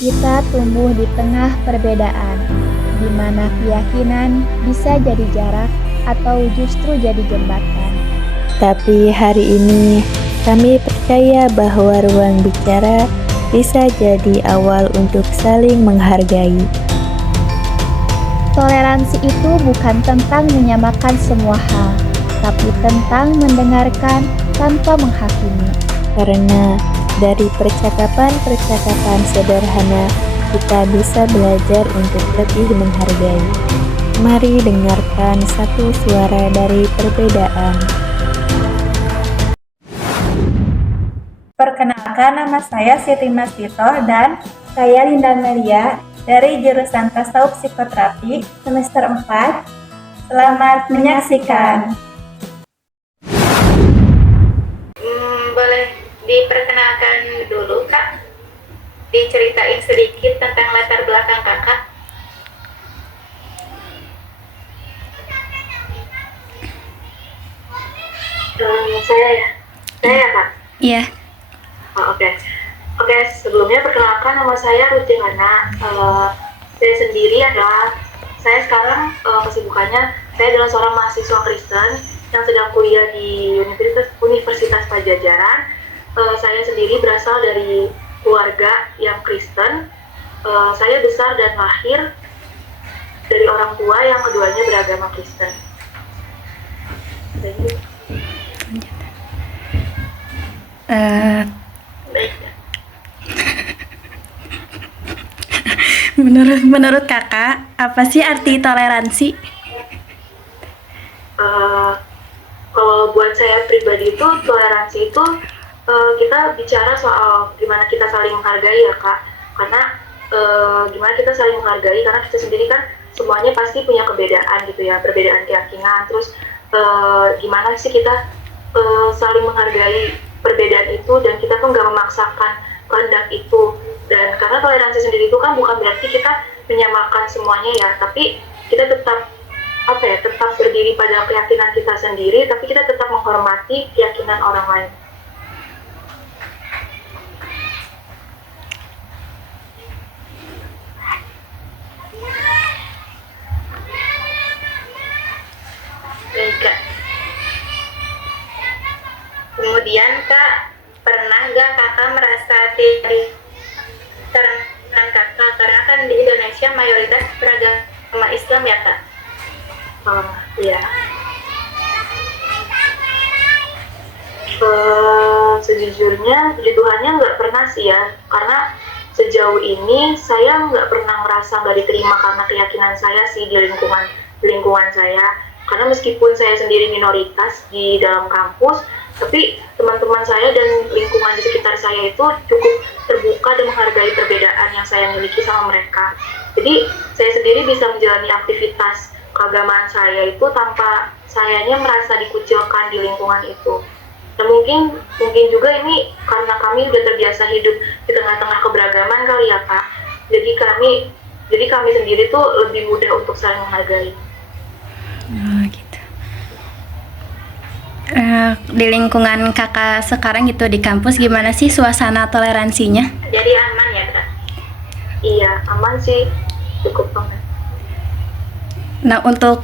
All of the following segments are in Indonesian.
Kita tumbuh di tengah perbedaan, di mana keyakinan bisa jadi jarak atau justru jadi jembatan. Tapi hari ini kami percaya bahwa ruang bicara bisa jadi awal untuk saling menghargai. Toleransi itu bukan tentang menyamakan semua hal, tapi tentang mendengarkan tanpa menghakimi. Karena dari percakapan-percakapan sederhana, kita bisa belajar untuk lebih menghargai. Mari dengarkan satu suara dari perbedaan. Perkenalkan, nama saya Siti Mastito dan saya Linda Melia dari jurusan Tasawuf Psikoterapi semester 4. Selamat menyaksikan. Boleh diperkenalkan dulu, Kak? Diceritain sedikit tentang latar belakang Kakak. Saya Kak. Iya. Oke, sebelumnya perkenalkan, nama saya Ruti Hana. Saya sendiri adalah, saya sekarang kesibukannya, saya adalah seorang mahasiswa Kristen yang sedang kuliah di Universitas Pajajaran. Saya sendiri berasal dari keluarga yang Kristen. Saya besar dan lahir dari orang tua yang keduanya beragama Kristen. Baik. Menurut kakak, apa sih arti toleransi? Kalau buat saya pribadi itu, toleransi itu kita bicara soal gimana kita saling menghargai ya Kak. Karena gimana kita saling menghargai, karena kita sendiri kan semuanya pasti punya perbedaan gitu ya, perbedaan keyakinan. Terus gimana sih kita saling menghargai perbedaan itu, dan kita tuh nggak memaksakan kehendak itu. Dan karena toleransi sendiri itu kan bukan berarti kita menyamakan semuanya ya, tapi kita tetap tetap berdiri pada keyakinan kita sendiri, tapi kita tetap menghormati keyakinan orang lain. Baik, Kak. Kemudian, Kak, pernah gak Kakak merasa tidak dengan Kakak? Karena kan di Indonesia mayoritas beragama Islam ya, Kak? Iya. Sejujurnya, puji Tuhannya nggak pernah sih ya, karena sejauh ini saya nggak pernah merasa nggak diterima karena keyakinan saya sih di lingkungan saya. Karena meskipun saya sendiri minoritas di dalam kampus, tapi teman-teman saya dan lingkungan di sekitar saya itu cukup terbuka dan menghargai perbedaan yang saya miliki sama mereka. Jadi saya sendiri bisa menjalani aktivitas keagamaan saya itu tanpa sayanya merasa dikucilkan di lingkungan itu. Dan mungkin juga ini karena kami sudah terbiasa hidup di tengah-tengah keberagaman kali ya Kak. Jadi kami sendiri tuh lebih mudah untuk saling menghargai. Oh, gitu. Di lingkungan kakak sekarang gitu di kampus, gimana sih suasana toleransinya? Jadi aman ya, Kak? Iya, aman sih, cukup aman. Nah, untuk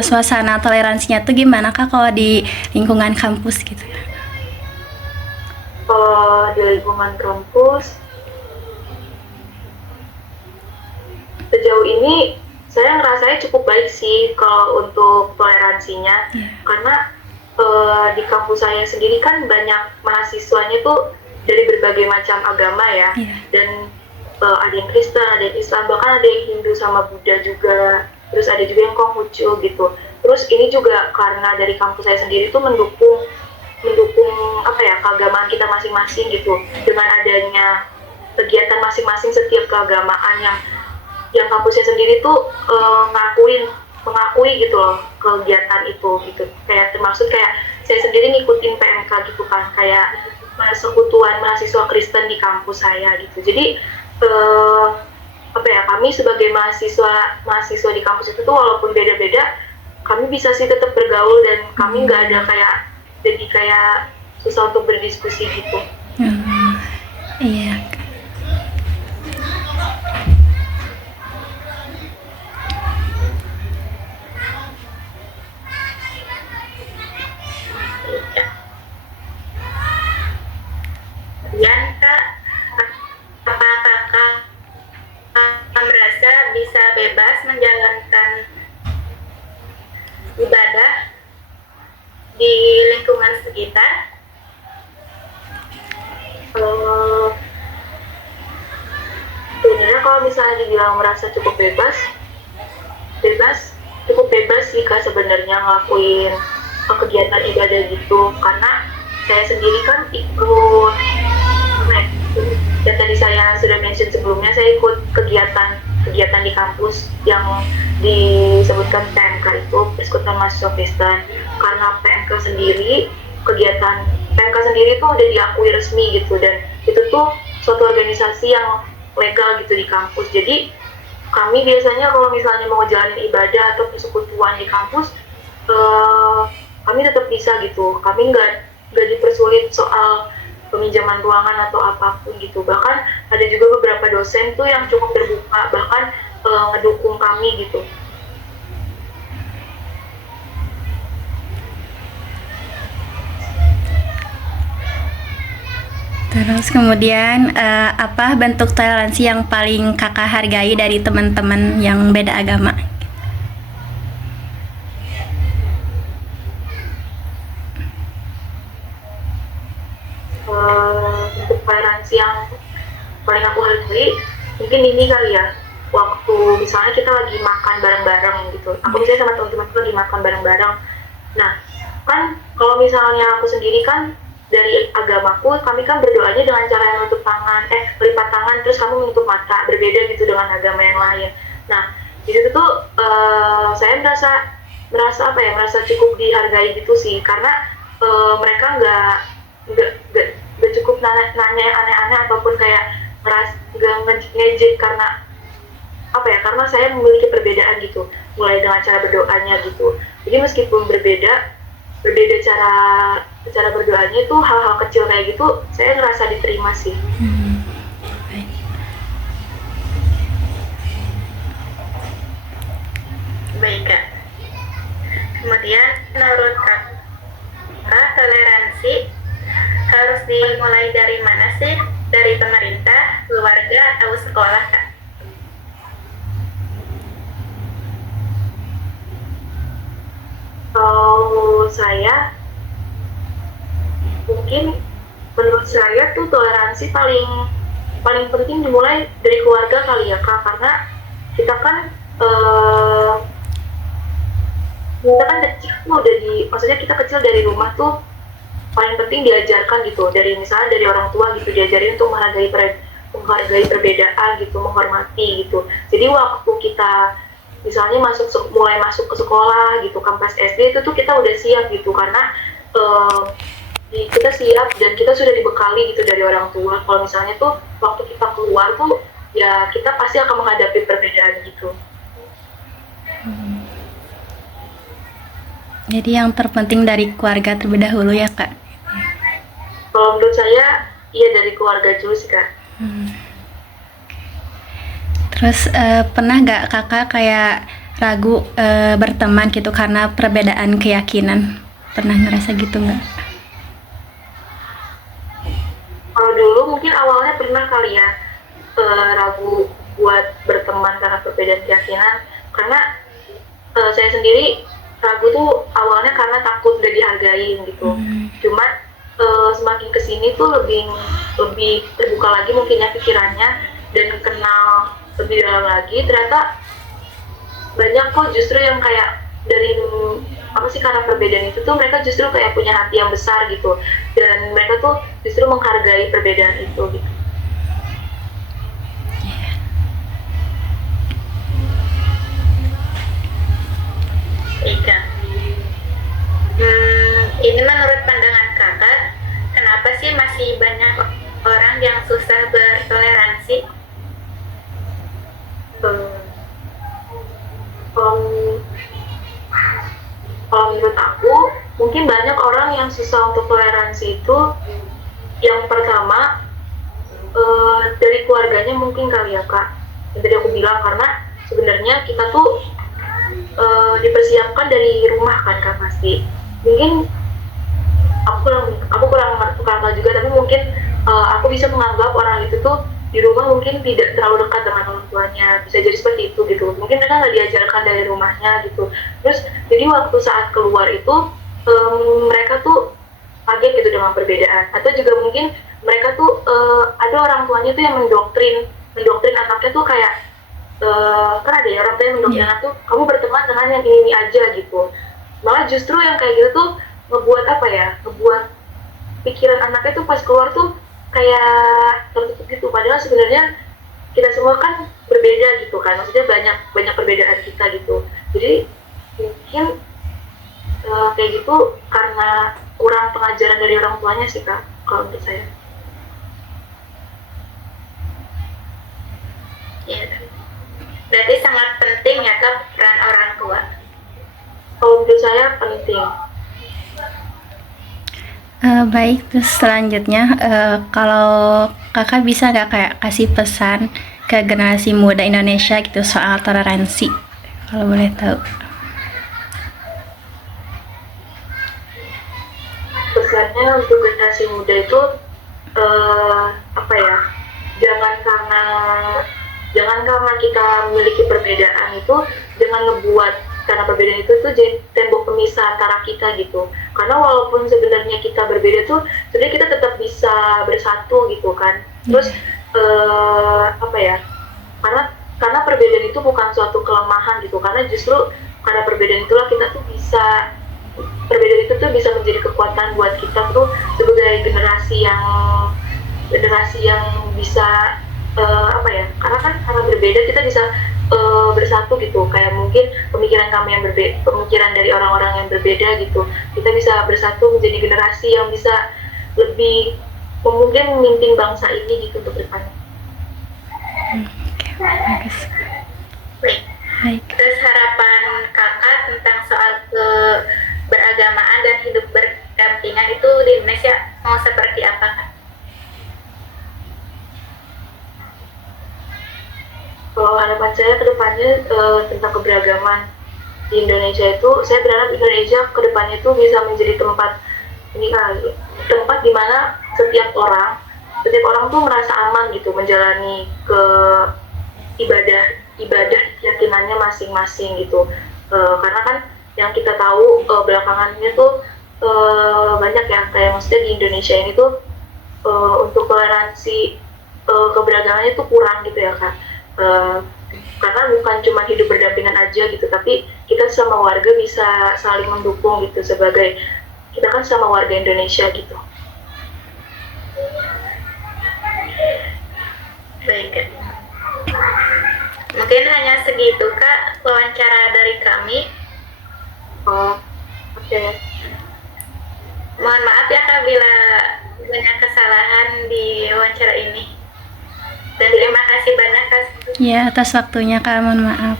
suasana toleransinya tuh gimana Kak kalau di lingkungan kampus gitu? Di lingkungan kampus, sejauh ini saya ngerasanya cukup baik sih kalau untuk toleransinya. Karena di kampus saya sendiri kan banyak mahasiswanya tuh dari berbagai macam agama ya. Dan ada yang Kristen, ada yang Islam, bahkan ada yang Hindu sama Buddha juga. Terus ada juga yang Konghucu gitu. Terus ini juga karena dari kampus saya sendiri tuh mendukung keagamaan kita masing-masing gitu. Dengan adanya kegiatan masing-masing setiap keagamaan yang kampusnya sendiri tuh mengakui gitu loh kegiatan itu gitu. Kayak termasuk kayak saya sendiri ngikutin PMK gitu kan, kayak persekutuan mahasiswa Kristen di kampus saya gitu. Jadi kami sebagai mahasiswa di kampus itu tuh walaupun beda-beda, kami bisa sih tetap bergaul dan kami nggak ada kayak susah untuk berdiskusi gitu. Iya. bebas menjalankan ibadah di lingkungan sekitar? Sebenarnya kalau misalnya dibilang merasa cukup bebas cukup bebas sih Kak sebenarnya ngelakuin kegiatan ibadah gitu, karena saya sendiri kan ikut dan tadi saya sudah mention sebelumnya, saya ikut kegiatan di kampus yang disebutkan PMK itu, Persekutuan Mahasiswa Kristen. Karena kegiatan PMK sendiri itu udah diakui resmi gitu, dan itu tuh suatu organisasi yang legal gitu di kampus. Jadi kami biasanya kalau misalnya mau jalanin ibadah atau persekutuan di kampus, kami tetap bisa gitu. Kami nggak dipersulit soal peminjaman ruangan atau apapun gitu. Bahkan ada juga beberapa dosen tuh yang cukup terbuka, bahkan ngedukung kami gitu. Terus kemudian apa bentuk toleransi yang paling kakak hargai dari teman-teman yang beda agama? Bentuk toleransi yang paling aku hargai mungkin ini kali ya, waktu misalnya kita lagi makan bareng-bareng gitu, aku misalnya sama teman-teman lagi makan bareng-bareng. Nah kan kalau misalnya aku sendiri kan dari agamaku, kami kan berdoanya dengan cara yang menutup tangan, melipat tangan, terus kamu menutup mata, berbeda gitu dengan agama yang lain. Nah di situ tuh saya merasa cukup dihargai gitu sih, karena mereka nggak cukup nanya yang aneh-aneh ataupun kayak ngejek karena karena saya memiliki perbedaan gitu, mulai dengan cara berdoanya gitu. Jadi meskipun berbeda cara berdoanya itu, hal-hal kecil kayak gitu saya ngerasa diterima sih. Baik Kak. Kemudian menurut Kakak, toleransi harus dimulai dari mana sih? Dari pemerintah, keluarga, atau sekolah Kak? Kalau saya, mungkin menurut saya tuh toleransi paling penting dimulai dari keluarga kali ya Kak, karena kita kan kecil tuh maksudnya kita kecil dari rumah tuh paling penting diajarkan gitu, misalnya dari orang tua gitu, diajarin untuk menghargai perbedaan gitu, menghormati gitu. Jadi waktu kita misalnya mulai masuk ke sekolah gitu, kampus SD itu tuh kita udah siap gitu, karena kita siap dan kita sudah dibekali gitu dari orang tua. Kalau misalnya tuh waktu kita keluar tuh ya kita pasti akan menghadapi perbedaan gitu. Jadi yang terpenting dari keluarga terlebih dahulu ya Kak? Kalau menurut saya iya dari keluarga dulu sih Kak. Terus pernah nggak kakak kayak ragu berteman gitu karena perbedaan keyakinan? Pernah ngerasa gitu nggak? Kalau dulu mungkin awalnya pernah kali ya ragu buat berteman karena perbedaan keyakinan, karena saya sendiri ragu tuh awalnya karena takut gak dihargain gitu. Cuman semakin kesini tuh lebih terbuka lagi mungkinnya pikirannya, dan kenal lebih dalam lagi, ternyata banyak kok justru yang kayak dari karena perbedaan itu tuh mereka justru kayak punya hati yang besar gitu, dan mereka tuh justru menghargai perbedaan itu gitu. Ika, ini menurut pandangan kakak, kenapa sih masih banyak orang yang susah bertoleransi? Kalau menurut aku, mungkin banyak orang yang susah untuk toleransi itu, yang pertama dari keluarganya mungkin kali ya Kak, yang tadi aku bilang, karena sebenarnya kita tuh dipersiapkan dari rumah kan Kak, pasti. Mungkin aku kurang tahu juga, tapi mungkin aku bisa menganggap orang itu tuh di rumah mungkin tidak terlalu dekat dengan orang tuanya, bisa jadi seperti itu gitu. Mungkin mereka nggak diajarkan dari rumahnya gitu. Terus jadi waktu saat keluar itu mereka tuh kaget gitu dengan perbedaan. Atau juga mungkin mereka tuh ada orang tuanya tuh yang mendoktrin anaknya tuh kayak kan ada ya orang tua yang mendoktrin anak tuh kamu berteman dengan yang ini aja gitu. Malah justru yang kayak gitu tuh ngebuat pikiran anaknya tuh pas keluar tuh kayak tertutup gitu. Padahal sebenarnya kita semua kan berbeda gitu kan, maksudnya banyak perbedaan kita gitu. Jadi mungkin kayak gitu karena kurang pengajaran dari orang tuanya sih Kak, kalau menurut saya. Ya. Berarti sangat penting ya Kak peran orang tua. Kalau menurut saya penting. Baik, terus selanjutnya kalau kakak bisa nggak kayak kasih pesan ke generasi muda Indonesia gitu soal toleransi, kalau boleh tahu. Pesannya untuk generasi muda itu jangan karena kita memiliki perbedaan itu jangan ngebuat karena perbedaan itu tuh jadi tembok pemisah antara kita gitu. Karena walaupun sebenarnya kita berbeda tuh sebenarnya kita tetap bisa bersatu gitu kan. Terus karena perbedaan itu bukan suatu kelemahan gitu. Karena justru karena perbedaan itulah kita tuh perbedaan itu tuh bisa menjadi kekuatan buat kita tuh sebagai generasi yang bisa karena berbeda kita bisa bersatu gitu. Kayak mungkin pemikiran kami yang berbeda, pemikiran dari orang-orang yang berbeda gitu, kita bisa bersatu menjadi generasi yang bisa lebih mungkin memimpin bangsa ini gitu untuk depannya. Oke, bagus. Baik. Terus harapan kakak tentang soal keberagamaan dan hidup berdampingan itu di Indonesia mau seperti apa Kak? Kalau harapan saya ke depannya tentang keberagaman di Indonesia itu, saya berharap Indonesia ke depannya itu bisa menjadi tempat di mana setiap orang tuh merasa aman gitu menjalani ke ibadah keyakinannya masing-masing gitu. Karena kan yang kita tahu belakangannya tuh banyak ya kayak maksudnya di Indonesia ini tuh untuk toleransi keberagamannya tuh kurang gitu ya Kak. Karena bukan cuma hidup berdampingan aja gitu, tapi kita sama warga bisa saling mendukung gitu sebagai kita kan sama warga Indonesia gitu. Baik Kak. Mungkin hanya segitu Kak wawancara dari kami. Oke. Mohon maaf ya Kak bila banyak kesalahan di wawancara ini. Dan terima kasih banyak Kak. Ya, atas waktunya Kak, mohon maaf.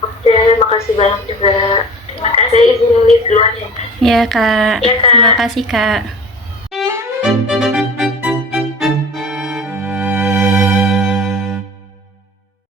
Oke, makasih banyak juga. Terima kasih. Saya izin live duluan ya. Ya Kak, Ya, Kak. terima kasih Kak.